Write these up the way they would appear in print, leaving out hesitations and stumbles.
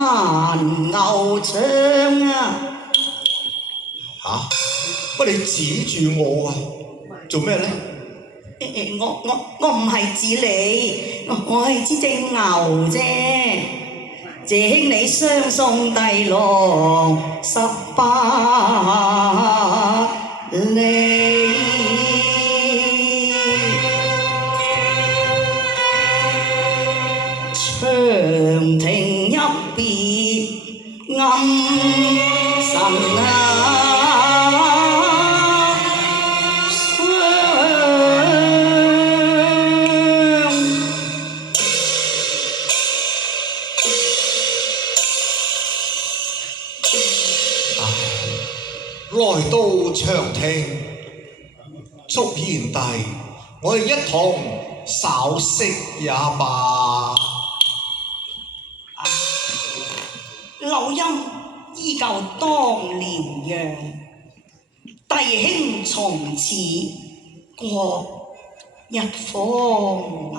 牛腸啊！嚇！乜你指住我啊？做咩咧？我唔係指你，我係指隻牛啫。謝兄你相送弟郎18里，長亭入別暗神啊！來到長亭，祝賢弟，我哋一同稍息也罷。柳陰依舊當年樣，弟兄從此各一方啊！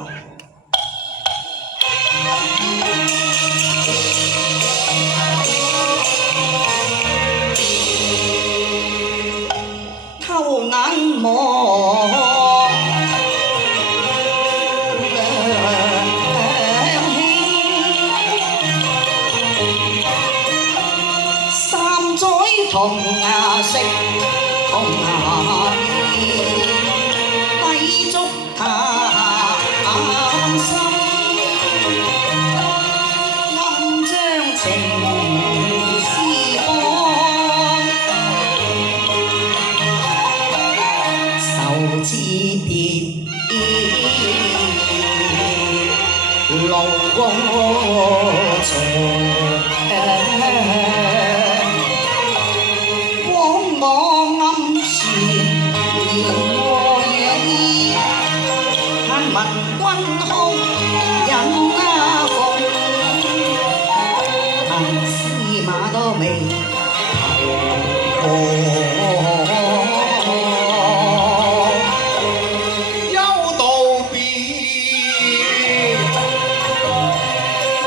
偷眼望兩兄，三載同食同衣，低足談心，暗將情絲放，愁辭別路長。往往暗船搖和影，盼聞君哭引鳳，但司馬都未休道別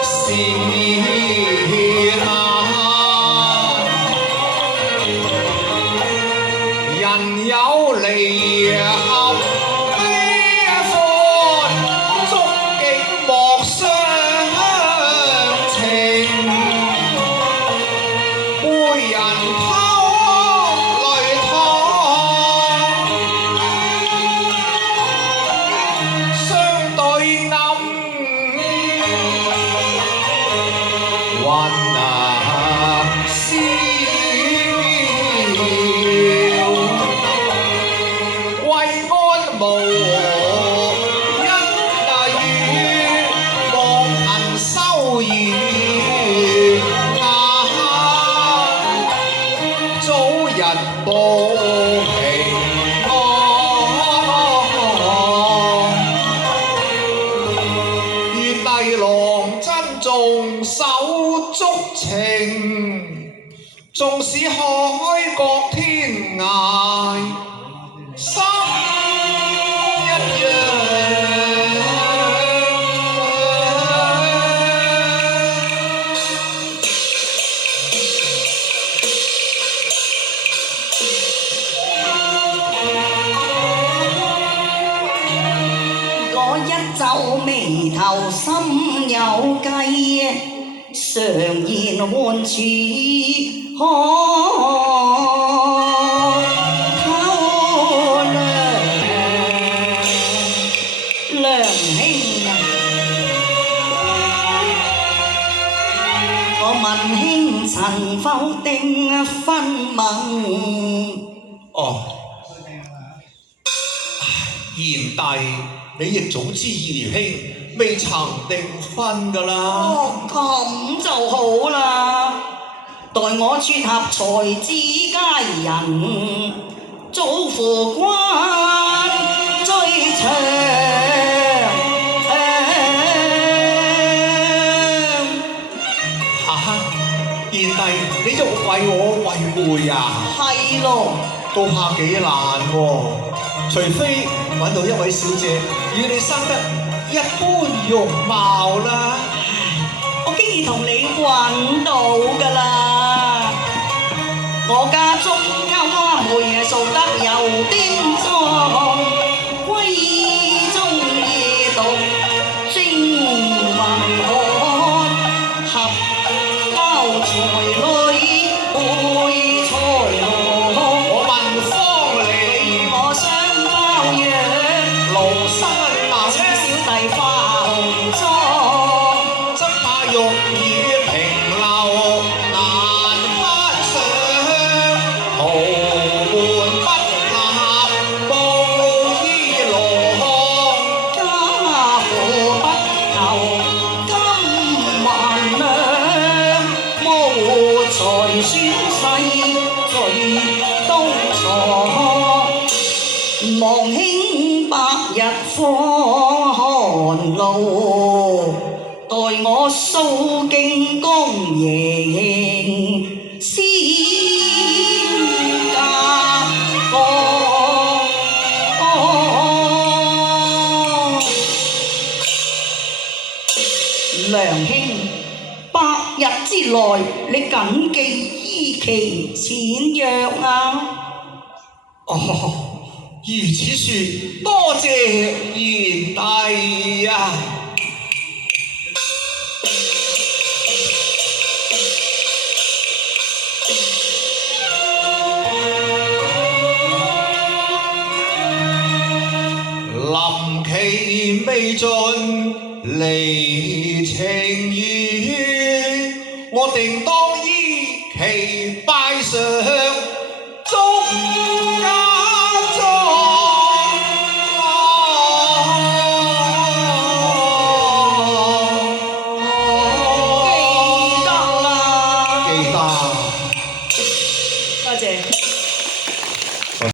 時難，人有離合悲歡，觸景莫相情。背人拋淚淌，相對暗，還能笑。為安無因怨，望恨修緣眼，早日報平安。願弟郎珍重手足情，縱使海角天涯，心一樣。我一皺眉頭心有計，常言換處可偷良兄啊！我問兄曾否定分盟？哦，賢弟，你亦早知義兄未曾訂婚㗎啦。哦，咁就好啦。待我撮合才子佳人，早扶關追長。哈哈，賢弟，你就為我為媒啊？係咯，都怕幾難喎，除非揾到一位小姐與你生得一般容貌啦。我經已同你揾到㗎啦。我家中家妹做得有端莊，閨中夜讀精文學，合交才女配才郎。我問方利，我雙胞養，廬山馬小小弟化紅妝，則怕玉宇平流難翻上，豪門不合布衣羅，家父不求金萬兩，無才選世最當錯。望兄百日火寒露，待我掃荊公營先嫁過。梁兄，百日之內你謹記依期簽約啊！哦，如此說，多謝賢弟呀。臨期未盡，離情遠，我定當依期拜上。